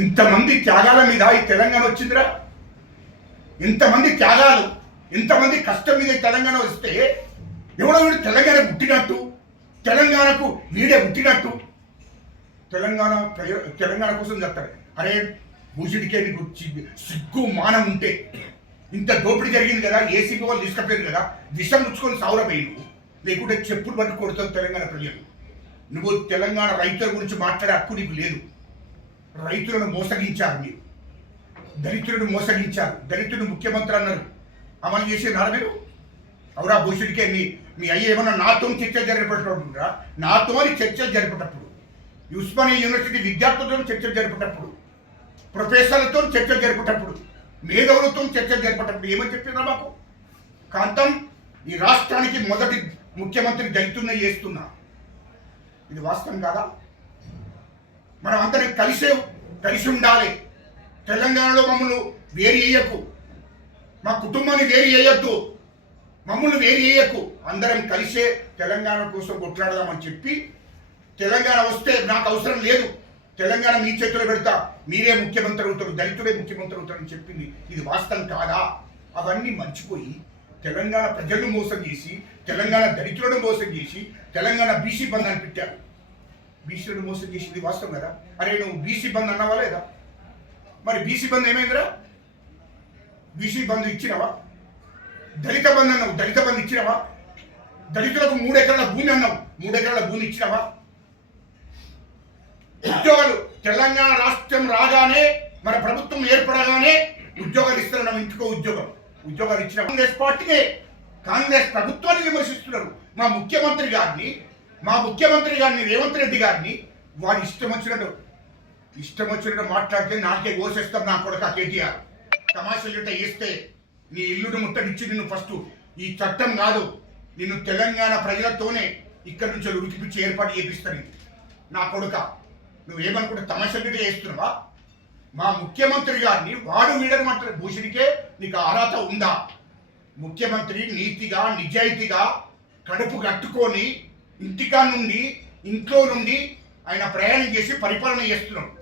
ఇంతమంది త్యాగాల మీద ఈ తెలంగాణ వచ్చిందిరా. ఇంతమంది త్యాగాలు, ఇంతమంది కష్టం మీద తెలంగాణ వస్తే ఎవడో వీడు తెలంగాణ పుట్టినట్టు, తెలంగాణకు వీడే పుట్టినట్టు తెలంగాణ కోసం చెప్తాడు. అరే భూషుడికే నీకు సిగ్గు మానం ఉంటే ఇంత దోపిడీ జరిగింది కదా, ఏసీబీ వాళ్ళు తీసుకపోయారు కదా, విషం ముచ్చుకొని సావురపోయి నువ్వు లేకుంటే చెప్పులు పట్టు కొడుతావు తెలంగాణ ప్రజలు. నువ్వు తెలంగాణ రైతుల గురించి మాట్లాడే హక్కు నీకు లేదు. రైతులను మోసగించారు మీరు, దళితులను మోసగించారు, దళితులను ముఖ్యమంత్రి అన్నారు, అమలు చేసేనారా మీరు? అవురా భూషుడికే మీ అయ్య ఏమన్నా నాతో చర్చలు జరిపేటప్పుడు, నాతో చర్చలు జరిపేటప్పుడు, ఉస్మానియా యూనివర్సిటీ విద్యార్థులతో చర్చలు జరిపేటప్పుడు, ప్రొఫెసర్లతో చర్చలు జరిపేటప్పుడు, మేధావులతో చర్చలు జరిపేటప్పుడు ఏమని చెప్పినా మాకు? కాంతం ఈ రాష్ట్రానికి మొదటి ముఖ్యమంత్రి దళితున్న చేస్తున్నా. ఇది వాస్తవం కాదా? మనం అందరం కలిసి ఉండాలి. తెలంగాణలో మమ్మల్ని వేరు చేయకు, మా కుటుంబాన్ని వేరు చేయొద్దు, మమ్మల్ని వేరు చేయకు, అందరం కలిసే తెలంగాణ కోసం కొట్లాడదామని చెప్పి, తెలంగాణ వస్తే నాకు అవసరం లేదు, తెలంగాణ మీ చేతిలో పెడతా, మీరే ముఖ్యమంత్రి అవుతారు, దళితుడే ముఖ్యమంత్రి అవుతారని చెప్పింది. ఇది వాస్తవం కాదా? అవన్నీ మర్చిపోయి తెలంగాణ ప్రజలను మోసం చేసి, తెలంగాణ దళితులను మోసం చేసి, తెలంగాణ బీసీ బంద్ అని పెట్టారు. బీసీలను మోసం చేసింది వాస్తవం కదా? అరే నువ్వు బీసీ బంద్ అన్నావా లేదా? మరి బీసీ బంద్ ఏమైందిరా? బీసీ బంద్ ఇచ్చినవా? దళిత బంద్ అన్నావు, దళిత బంద్ ఇచ్చినవా? దళితులకు 3 ఎకరాల భూమి అన్నావు, 3 ఎకరాల భూమి ఇచ్చినవా? ఉద్యోగాలు తెలంగాణ రాష్ట్రం రాగానే, మన ప్రభుత్వం ఏర్పడగానే ఉద్యోగాలు ఇస్తున్నాం, ఇంటికో ఉద్యోగాలు ఇచ్చిన కాంగ్రెస్ పార్టీనే, కాంగ్రెస్ ప్రభుత్వాన్ని విమర్శిస్తున్నారు. మా ముఖ్యమంత్రి గారిని రేవంత్ రెడ్డి గారిని వాడు ఇష్టం వచ్చినట్టు మాట్లాడితే నాకే ఓసేస్తాం నా కొడుక కేటీఆర్. తమాషలుట వేస్తే నీ ఇల్లును ముట్టడిచ్చి నిన్ను ఫస్ట్ ఈ చట్టం కాదు, నిన్ను తెలంగాణ ప్రజలతోనే ఇక్కడి నుంచి ఉరికిపిచ్చి ఏర్పాటు చేపిస్తాను. నా కొడుక నువ్వేమనుకుంటే తమాషలుట వేస్తున్నావా? మా ముఖ్యమంత్రి గారిని వాడు వీడని మాట్లాడు. భూషణికే నీకు అర్హత ఉందా? ముఖ్యమంత్రి నీతిగా నిజాయితీగా కడుపు కట్టుకొని ఇంట్లో నుండి ఆయన ప్రయాణం చేసి పరిపాలన చేస్తున్నాడు.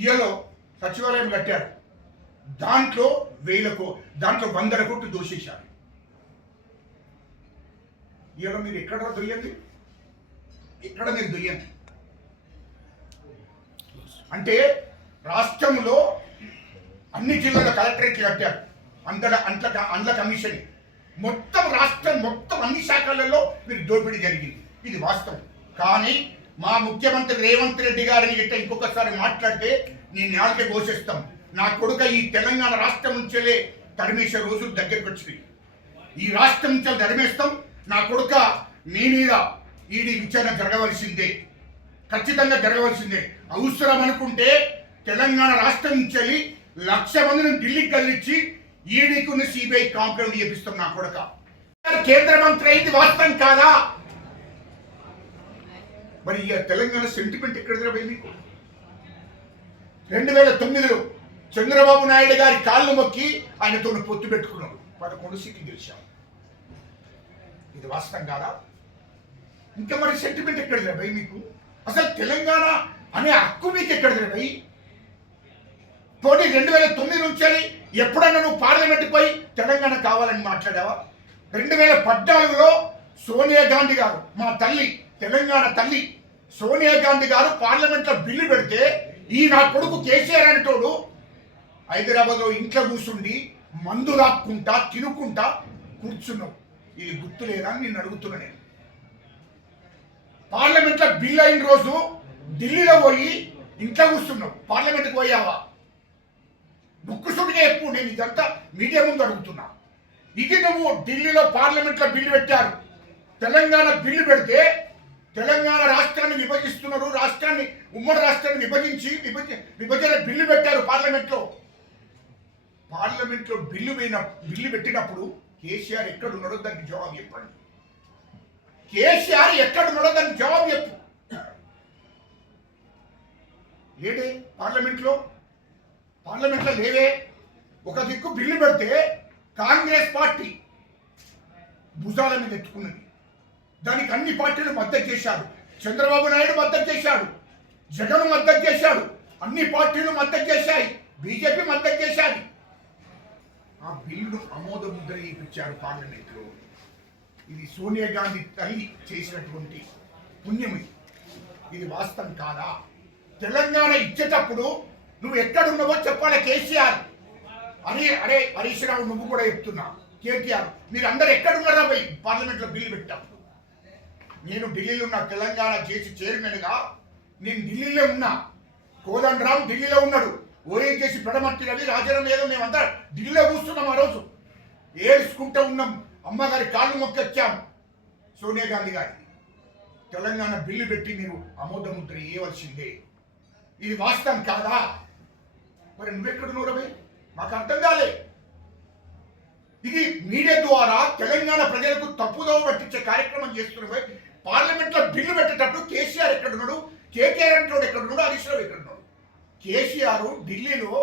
ఇయలో సచివాలయం కట్టారు, దాంట్లో 100 కోట్లు దోషేశారు. ఇయలో మీరు ఎక్కడ దొయ్యండి, మీరు దొయ్యండి అంటే రాష్ట్రంలో అన్ని జిల్లాల కలెక్టరేట్లు కట్టారు, అండ్ల కమిషన్, మొత్తం అన్ని శాఖలలో మీరు దోపిడీ జరిగింది. ఇది వాస్తవం. కానీ మా ముఖ్యమంత్రి రేవంత్ రెడ్డి గారిని గిట్ట ఇంకొకసారి మాట్లాడితే నేను నాలుగే ఘోషిస్తాం. నా కొడుక ఈ తెలంగాణ రాష్ట్రం నుంచెలే తరిమేసే రోజులు దగ్గరికి వచ్చినాయి. ఈ రాష్ట్రం నుంచి తరిమేస్తాం. నా కొడుక మీ మీద ఈడీ విచారణ జరగవలసిందే, ఖచ్చితంగా జరగవలసిందే. అవసరం అనుకుంటే తెలంగాణ రాష్ట్రం నుంచి 1,00,000 మందిని ఢిల్లీకి కదిలిచ్చి ఈడీకున్న సిబిఐ కాంప్లైంట్ చేపిస్తాం. నా కొడుక కేంద్ర మంత్రి అయింది వాస్తవం కాదా? మరి ఇక తెలంగాణ సెంటిమెంట్ ఎక్కడ మీకు? 2009లో చంద్రబాబు నాయుడు గారి కాళ్ళు మొక్కి ఆయనతో పొత్తు పెట్టుకున్నాడు, 11 సీట్లు గెలిచాం. ఇది వాస్తవం కాదా? ఇంకా మరి సెంటిమెంట్ ఎక్కడ భయ్ మీకు? అసలు తెలంగాణ అనే హక్కు మీకు ఎక్కడ భయ్? పోనీ 2009 నుంచి ఎప్పుడన్నా నువ్వు పార్లమెంట్కి పోయి తెలంగాణ కావాలని మాట్లాడావా? 2014లో సోనియా గాంధీ గారు, మా తల్లి, తెలంగాణ తల్లి సోనియా గాంధీ గారు పార్లమెంట్లో బిల్లు పెడితే ఈ నా కొడుకు కేసీఆర్ అనేటోడు హైదరాబాద్లో ఇంట్లో కూర్చుండి మందు రాక్కుంటా తినుకుంటా కూర్చున్నావు. ఇది గుర్తు లేదా అని నేను అడుగుతున్నా. నేను పార్లమెంట్లో బిల్ అయిన రోజు ఢిల్లీలో పోయి ఇంట్లో కూర్చున్నావు, పార్లమెంట్కి పోయావా? బుక్కుసుడిగా ఎప్పుడు నేను ఇదంతా మీడియా ముందు అడుగుతున్నా. ఇది నువ్వు ఢిల్లీలో పార్లమెంట్లో బిల్లు పెట్టారు, తెలంగాణ బిల్లు పెడితే తెలంగాణ రాష్ట్రాన్ని విభజిస్తున్నారు, రాష్ట్రాన్ని ఉమ్మడి రాష్ట్రాన్ని విభజన బిల్లు పెట్టారు పార్లమెంట్లో బిల్లు పెట్టినప్పుడు కేసీఆర్ ఎక్కడున్నాడో దానికి జవాబు చెప్పండి. కేసీఆర్ ఎక్కడున్నాడో దానికి జవాబు చెప్పు. లేదే పార్లమెంట్లో లేవే. ఒక దిక్కు బిల్లు పెడితే కాంగ్రెస్ పార్టీ భుజాల మీద ఎత్తుకున్నది, దానికి అన్ని పార్టీలు మద్దతు చేశారు. చంద్రబాబు నాయుడు మద్దతు చేశాడు, జగన్ మద్దతు చేశాడు, అన్ని పార్టీలు మద్దతు చేశాయి, బీజేపీ మద్దతు చేశాయి. ఆ బిల్లును ఆమోద ముద్ర ఇప్పించారు పార్లమెంట్లో. ఇది సోనియా గాంధీ తల్లి చేసినటువంటి పుణ్యం. ఇది వాస్తవం కాదా? తెలంగాణ ఇచ్చేటప్పుడు నువ్వు ఎక్కడున్నావో చెప్పాలి కేసీఆర్. అరే హరీష్ రావు, నువ్వు కూడా చెప్తున్నా, కేటీఆర్, మీరు అందరు ఎక్కడున్నారా పోయి పార్లమెంట్లో బిల్లు పెట్టినప్పుడు? నేను ఢిల్లీలో ఉన్న తెలంగాణ జేసీ చైర్మన్గా నేను ఢిల్లీలో ఉన్నా, కోదండరామ్ ఢిల్లీలో ఉన్నాడు, ఓఎన్జేసీ పెడమర్తి రవి, రాజారాం ఏదో మేమంతా ఢిల్లీలో కూర్చున్నాం. ఆ రోజు ఏడుచుకుంటూ ఉన్నాం, అమ్మగారి కాళ్ళు మొక్కొచ్చాం. సోనియా గాంధీ గారి తెలంగాణ బిల్లు పెట్టి మీరు ఆమోద ముద్ర వేయవలసిందే. ఇది వాస్తవం కాదా? మరి నువ్వెక్కడున్నావు రవి? మాకు అర్థం కాలే. ఇది మీడియా ద్వారా తెలంగాణ ప్రజలకు తప్పుదోవ పట్టించే కార్యక్రమం చేస్తున్నావు. పార్లమెంట్లో బిల్లు పెట్టేటప్పుడు కేసీఆర్ ఎక్కడున్నాడు, కేటీఆర్ అంటాడు ఎక్కడున్నాడు, హరీష్ రావు ఎక్కడున్నాడు? కేసీఆర్ ఢిల్లీలో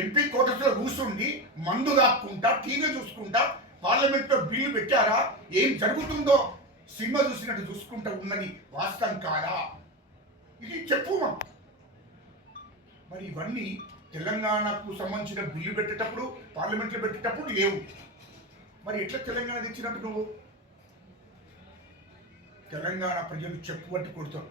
ఎంపీ కోటర్స్లో కూర్చుండి మందు దాక్కుంటా టీవీ చూసుకుంటా పార్లమెంట్లో బిల్లు పెట్టారా? ఏం జరుగుతుందో సినిమా చూసినట్టు చూసుకుంటా ఉన్నది వాస్తవం కాదా? ఇది చెప్పు. మరి ఇవన్నీ తెలంగాణకు సంబంధించిన బిల్లు పెట్టేటప్పుడు పార్లమెంట్లో పెట్టేటప్పుడు లేవు. మరి ఎట్లా తెలంగాణ తెచ్చినట్టు నువ్వు? తెలంగాణ ప్రజలు చెప్పుబట్టి కొడతారు.